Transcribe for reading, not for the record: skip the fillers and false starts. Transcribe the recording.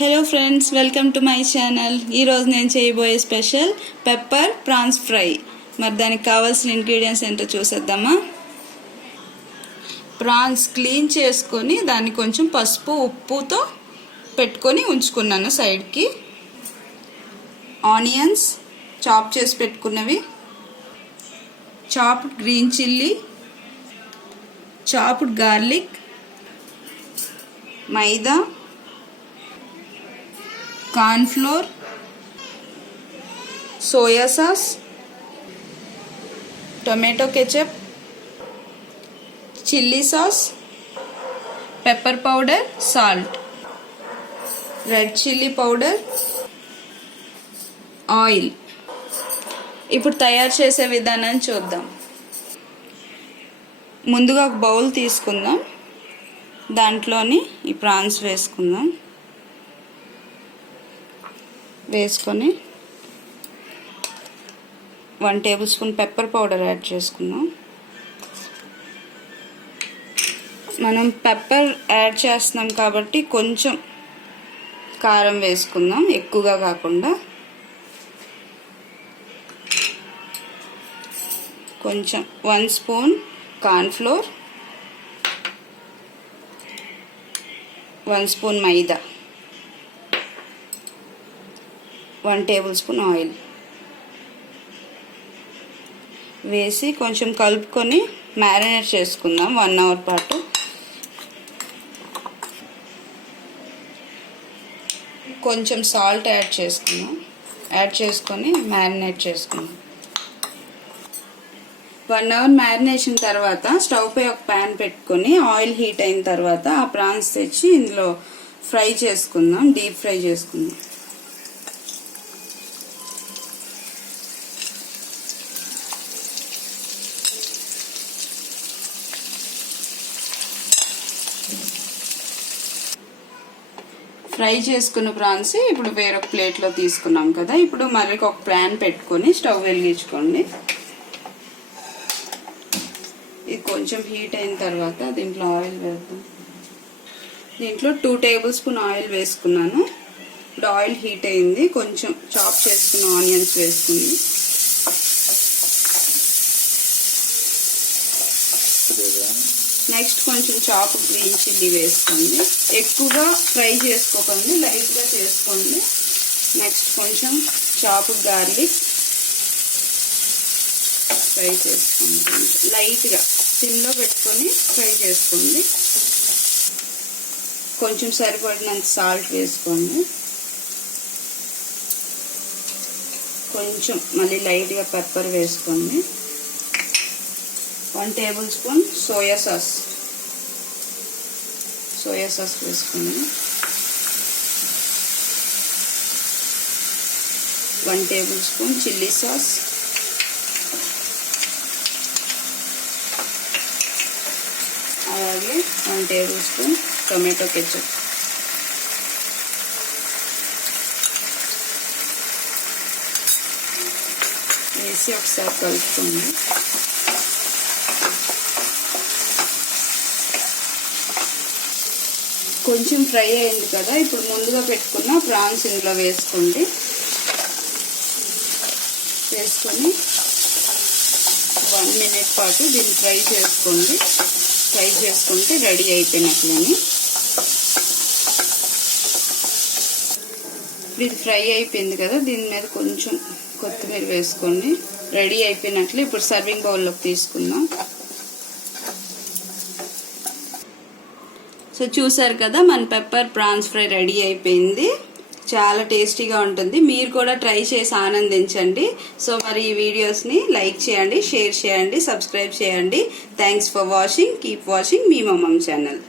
Hello friends, welcome to my channel. ఈరోజు నేను చేయబోయే స్పెషల్ పెప్పర్ ప్రాన్స్ ఫ్రై. మరి దానికి కావాల్సిన ఇంగ్రీడియంట్స్ ఏంటో చూసేద్దామా. ప్రాన్స్ క్లీన్ చేసుకొని దాన్ని కొంచెం పసుపు ఉప్పుతో పెట్టుకొని ఉంచుకున్నాను సైడ్కి. ఆనియన్స్ చాప్ చేసి పెట్టుకున్నవి, chopped green chilli, chopped garlic, maida, cornflour, soya sauce, tomato ketchup, chilli sauce, pepper powder, salt, red chilli powder, oil. ఇప్పుడు తయారు చేసే విధానాన్ని చూద్దాం. ముందుగా ఒక బౌల్ తీసుకుందాం. దాంట్లోని ఈ ప్రాన్స్ వేసుకుందాం. వేసుకొని 1 table spoon pepper powder add చేసుకుందాం. మనం పెప్పర్ యాడ్ చేస్తున్నాం కాబట్టి కొంచెం కారం వేసుకుందాం, ఎక్కువగా కాకుండా. కొంచెం 1 స్పూన్ కార్న్ఫ్లోర్, 1 స్పూన్ మైదా, 1 టేబుల్ స్పూన్ ఆయిల్ వేసి కొంచెం కలుపుకొని మ్యారినేట్ చేసుకుందాం 1 అవర్ పాటు. కొంచెం సాల్ట్ యాడ్ చేసుకొని మ్యారినేట్ చేసుకుందాం. 1 అవర్ మ్యారినేషన్ తర్వాత స్టవ్ పై ఒక ప్యాన్ పెట్టుకొని ఆయిల్ హీట్ అయిన తర్వాత ఆ ప్రాన్స్ తెచ్చి ఇందులో ఫ్రై చేసుకుందాం, డీప్ ఫ్రై చేసుకుందాం. ఫ్రై చేసుకున్న ప్రాన్స్ ఇప్పుడు వేరొక ప్లేట్లో తీసుకున్నాం కదా. ఇప్పుడు మళ్ళీ ఒక ప్యాన్ పెట్టుకొని స్టవ్ వెలిగించుకోండి. ఇది కొంచెం హీట్ అయిన తర్వాత దీంట్లో ఆయిల్ వేద్దాం. దీంట్లో 2 టేబుల్ స్పూన్ ఆయిల్ వేసుకున్నాను. ఇప్పుడు ఆయిల్ హీట్ అయింది. కొంచెం చాప్ చేసుకున్న ఆనియన్స్ వేసుకుంది. నెక్స్ట్ కొంచెం చాప్ గ్రీన్ చిల్లీ వేసుకోండి. ఎక్కువగా ఫ్రై చేసుకోకండి, లైట్గా చేసుకోండి. నెక్స్ట్ కొంచెం చాప్ గార్లిక్ ఫ్రై చేసుకోండి. లైట్గా సిమ్లో పెట్టుకొని ఫ్రై చేసుకోండి. కొంచెం సరిపడినంత సాల్ట్ వేసుకోండి. కొంచెం మళ్ళీ లైట్గా పెప్పర్ వేసుకోండి. 1 టేబుల్ స్పూన్ సోయా సాస్ వేసుకోండి. 1 టేబుల్ స్పూన్ చిల్లీ సాస్, అలాగే 1 టేబుల్ స్పూన్ టొమాటో కెచప్. వేసి ఒకసారి కలుపుకోండి. కొంచెం ఫ్రై అయింది కదా. ఇప్పుడు ముందుగా పెట్టుకున్న ప్రాన్స్ ఇందులో వేసుకోండి. వేసుకొని 1 మినిట్ పాటు దీన్ని ఫ్రై చేసుకోండి. ఫ్రై చేసుకుంటే రెడీ అయిపోయినట్లని. ఇది ఫ్రై అయిపోయింది కదా. దీని మీద కొంచెం కొత్తిమీర వేసుకోండి. రెడీ అయిపోయినట్లు. ఇప్పుడు సర్వింగ్ బౌల్లోకి తీసుకుందాం. సో చూసారు కదా, మన పెప్పర్ ప్రాన్స్ ఫ్రై రెడీ అయిపోయింది. చాలా టేస్టీగా ఉంటుంది. మీరు కూడా ట్రై చేసి ఆనందించండి. సో మరి ఈ వీడియోస్ని లైక్ చేయండి, షేర్ చేయండి, సబ్స్క్రైబ్ చేయండి. Thanks for watching. Keep watching మీ మమ్మమ్ ఛానల్.